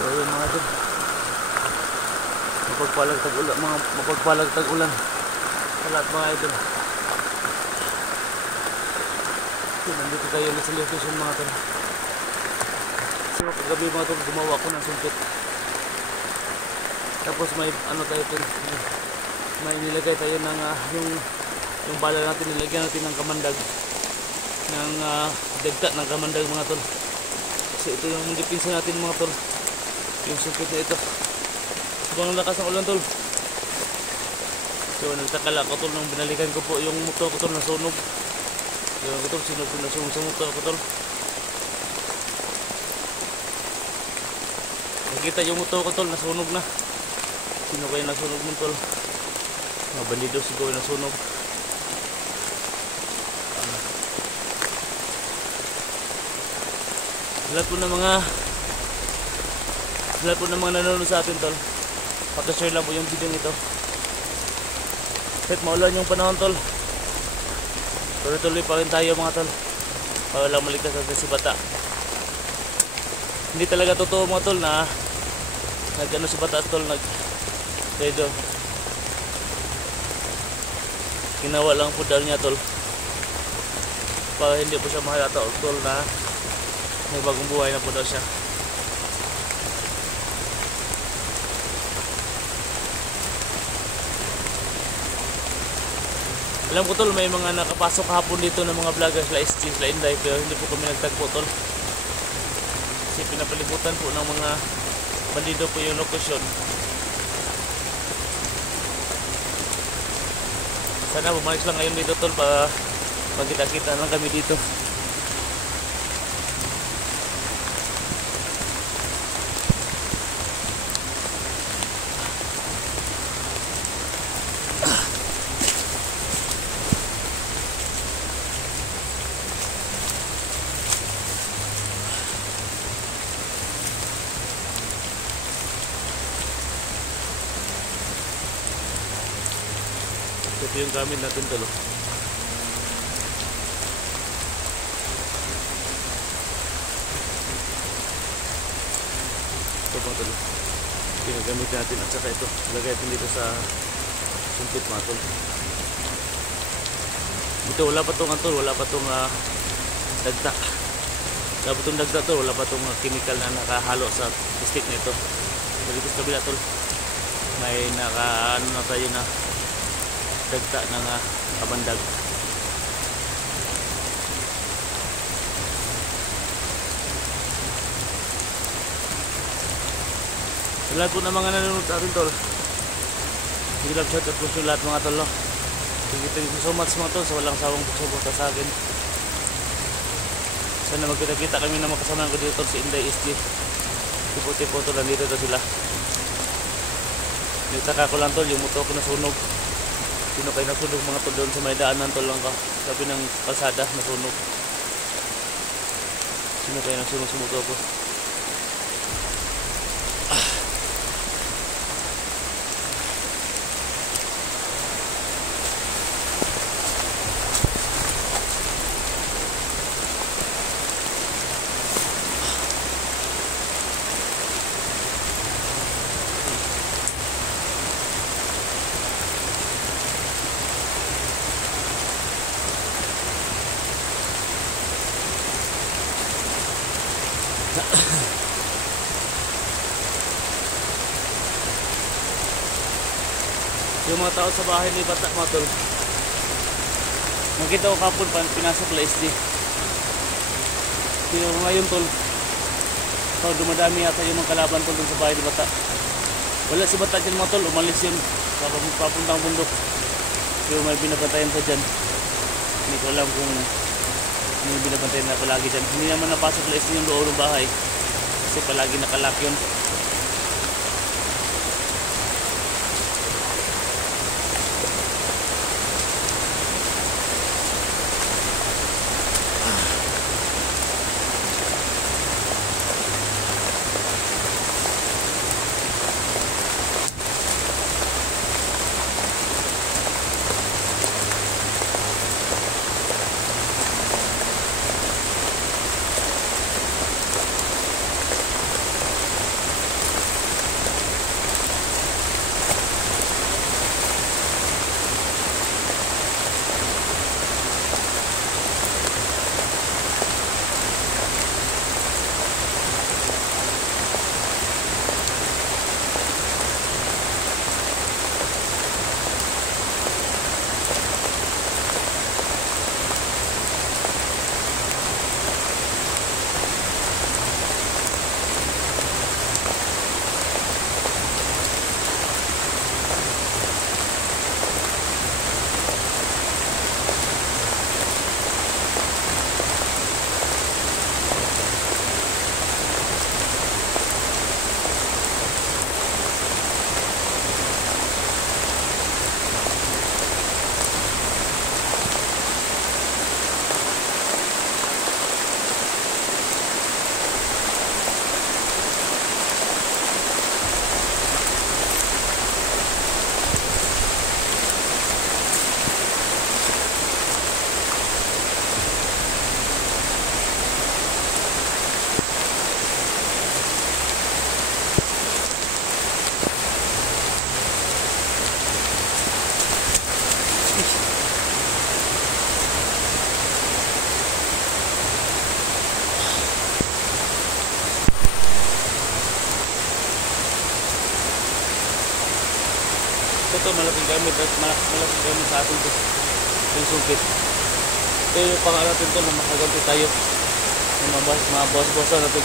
So yun mga idol, mapagpalag tag-ulan sa lahat mga idol. So nandito tayo na sa location mga idol. So kagabi mga idol, gumawa ako ng sumpit. Tapos may ano tayo ito, may nilagay tayo ng yung bala natin, nilagyan natin ng kamandag, ng dagta ng kamandag mga tol. So ito yung dipinsa natin mga tol, yung sumpit na ito. Sobrang lakas ng ulan tol. So nagtakala ako tol nung binalikan ko po yung motor ko tol, nasunog. Yung tol, sinog sa motor ko tol. Nakita yung motor ko tol, nasunog na. Sino kayo nasunog mo tol? Mga bandido siguro nasunog. Lahat po ng mga nanonood sa atin tol, pakishare lang po yung video ito. Kahit maulan yung panahon tol, tuloy pa rin tayo mga tol, para lang maligtas natin si bata. Hindi talaga totoo mga tol na nag-ano si bata tol, nag-redo. Ginawa lang po dahil niya tol, para hindi po siya mahalata tol na may bagong buhay na po daw siya. Alam ko tol, may mga nakapasok hapon dito ng mga vloggers la SG, la Inday, pero hindi po kami nagtagpo tol. Kasi pinapalibutan po ng mga bandido po yung lokasyon. Sana bumalik lang ngayon dito tol, para magkita-kita lang kami dito. Ito yung gamit natin tol. Ito bang tol, ginagamit natin, at saka ito lagay natin dito sa sumpit mga tol. Dito wala pa tong tol, wala pa tong dagta. Wala pa tong dagta tol, wala pa tong chemical na nakahalo sa stick nito. So dito sa kabila tol, may naka ano na tayo na dagta ng kamandag. Sa lahat po ng mga nanonood sa atin tol, big love shout out po sa lahat mga tol, no? Thank you so much mga tol sa walang sawang pagsuporta sa akin. Sana magkita-kita kami na makasama ko dito tol, si Inday SG. Tipo-tipo tol, nandito to sila. Nagtaka ko lang tol, yung motor ko nasunog. Sino kayo nasunog mga tol doon sa may daanan tol lang ka, sabi ng kalsada nasunog. Sino kayo nasunog sa motor ko? Yung mga tao sa bahay ni bata mga tol, nakita ko kapon pinasok la SD. Pero ngayon tol, dumadami yata yung mga kalaban tol sa bahay ni bata. Wala si bata dyan mga tol, umalis yun papuntang bundok. Pero may binabantayan pa dyan. Hindi ko alam kung may binabantayan na palagi dyan. Hindi naman napasok la SD yung loob ng bahay, kasi palagi nakalak yun. Ito malaking gamit at malaking gamit sa atin ito. Yung sungkit. Ito yung pangalan natin ito na makaganti tayo. Yung mga boss-bossan natin.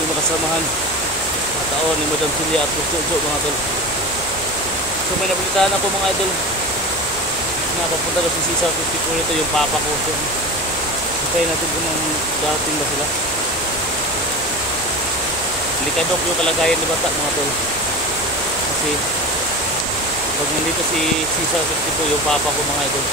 Yung makasamahan. Mga taon ni Madam Celia at Gusto mga tol. So may nabalitaan ako mga idol. Napapunta na si Cesar 54 ito yung papa ko. So, hintay natin kung darating ba sila. Likadok yung kalagayan ni bata mga tol. Kasi pag nandito si Cesar 52 yung papa ko mga idol,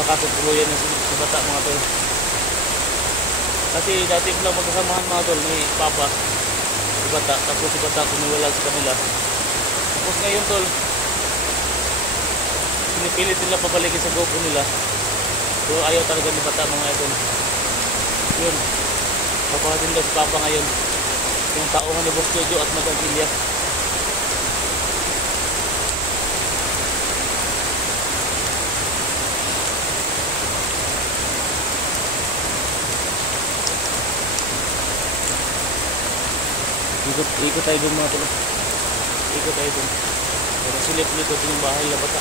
baka tutuluyan na si bata mga tol. Kasi dati lang magkasamahan mga tol ni papa si bata, tapos si bata kumiwala sa kanila. Tapos ngayon tol, pinipilit nila pabalikin sa grupo nila, pero ayaw talaga ni bata mga idol. Yun, papakatin daw si papa ngayon yung tauhan ni Boss Jojo at Madam Celia. Ikot tayo dun mga tol. Ikot tayo dun. Pero silip nito yung bahay na bata.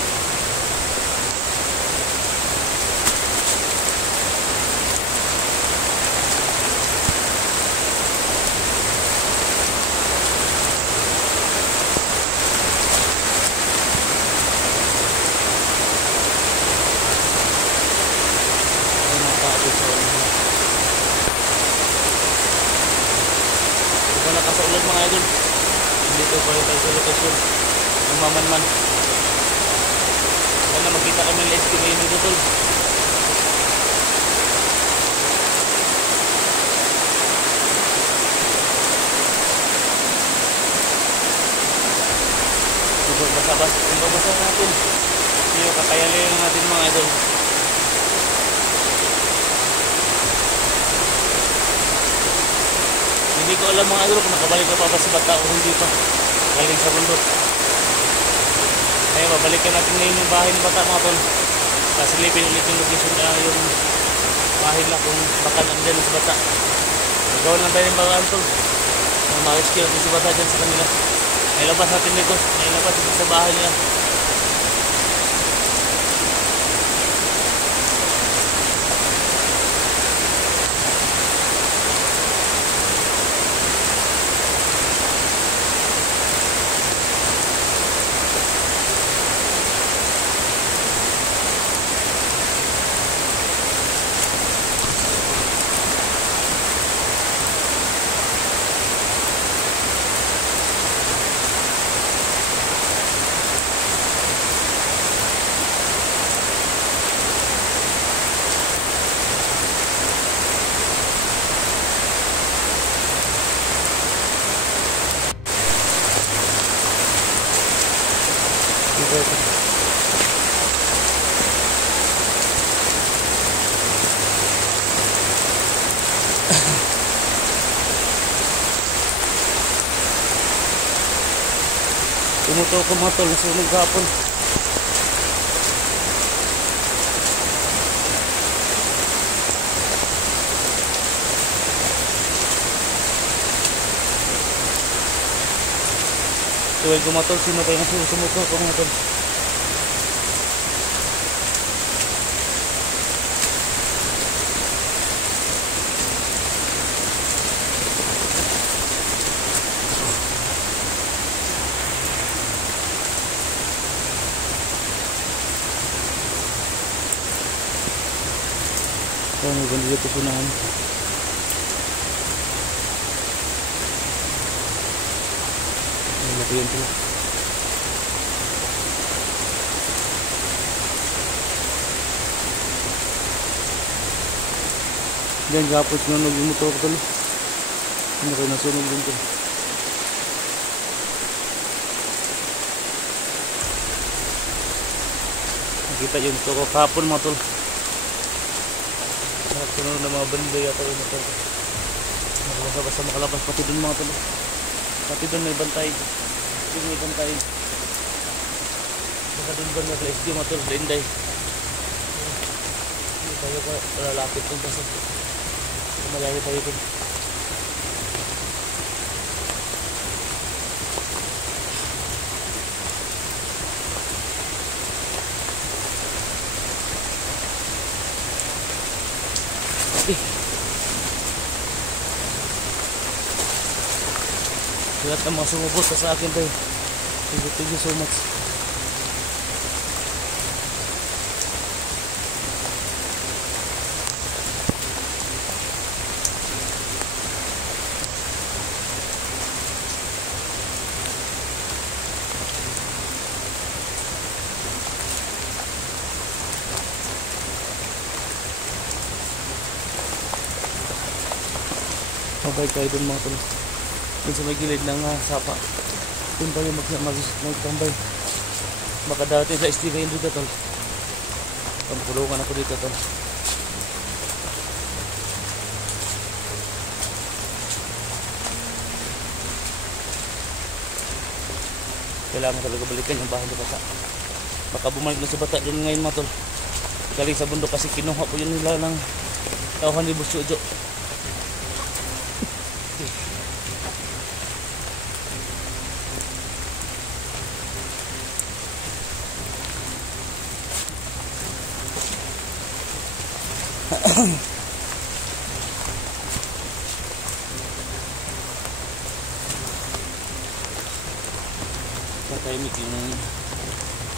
Nakasaulan mga idol. Dito pa tayo sa lokasyon ng Mamanman. Sana makita kami ng live ngayon dito tol. Basa natin yung kakayanin natin mga idol. Hindi ko alam mga idol kung nakabalik na pa ba si bata o hindi pa galing sa bundok. Kaya babalikan natin ngayon yung bahay ng bata mga tol. Kasilipin ulit yung location na yung bahay na kung baka nandyan si bata. Nagawa lang tayo ng bagaan tol. Ma-rescue natin si bata dyan sa kanila. Nailabas natin dito. Nailabas dito sa bahay nila. Tumuto ko mga tol, nasunog hapon. Tuwag ko mga tol, sino kayo nasusumuko ko mga tol. May banda dito punahan. Laki yun pala. Diyan gapos sunog yung motor ko talo. Hindi kayo nasunog din talo. Nakita yung motor ko kahapon mga tol. Sunod na mga banda yata yung motor ko. Basta makalabas pati dun mga talo. Pati dun may bantay. Pati dun may bantay. Baka dun ba nag-SD mga tol. Linday. Hindi tayo pa lalapit dun kasi malayo tayo dun. lahat ng mga sumubot sa akin tayo. Thank you so much. Mabay kayo dun mga tol. Dun sa may gilid ng sapa. Dun tayo magtambay. Baka dati sa istigayin dito tol. Pampulungan ako dito tol. Kailangan talaga balikan yung bahay ni bata. Baka bumalik na si bata dyan ngayon mga tol. Galing sa bundok kasi kinuha ko yun nila ng tauhan ni Busujo.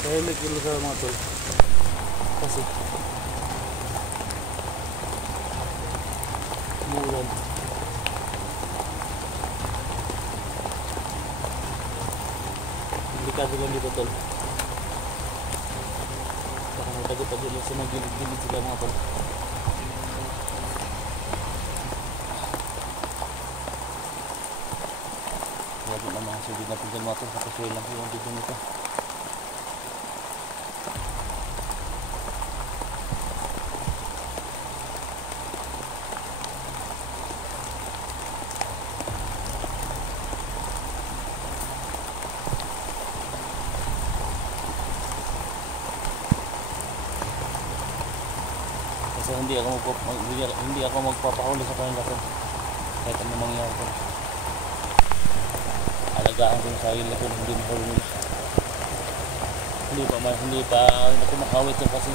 Tahimik yung lugar mga tol kasi umuulan. Delikado lang dito tol, baka magtagot-tagot lang sa mga gilid-gilid sila mga tol. Lagi na mga sugid natin dyan mga tol, kapasuhin lang yung dito nito. Kasi hindi ako magpapahuli sa kanila tol. Kahit ano mangyari tol. Alagaan ko yung sarili ko, hindi mahulog. Hindi pa ako makawit tol kasi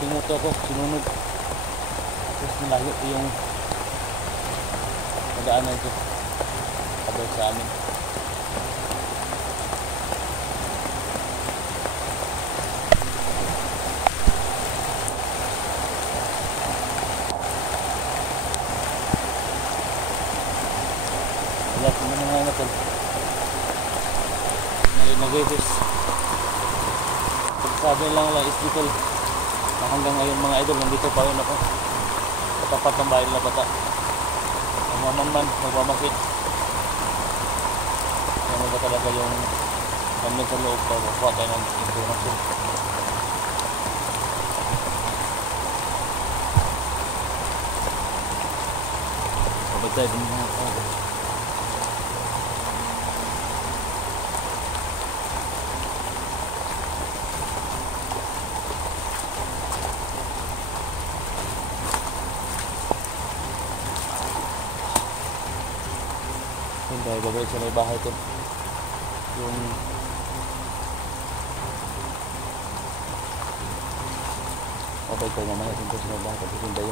tumuto ako, sinunod. Tapos nalayo ko yung madaanan ko kabay sa amin. Wala ko na mga tol. Nag-reverse. Pagsabi lang is dito na hanggang ngayon mga idol, nandito pa rin ako katapat ng bahay nila bata. Nagmamanman, nagmamasid. Yan ba talaga yung namin sa loob para makuha tayo ng informasyon. Sabay tayo din mga tao. Dahil babalik sa may bahay ko yung babalik tayo mamaya dito sa may bahay kasi hindi tayo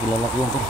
kilala ko yan tol.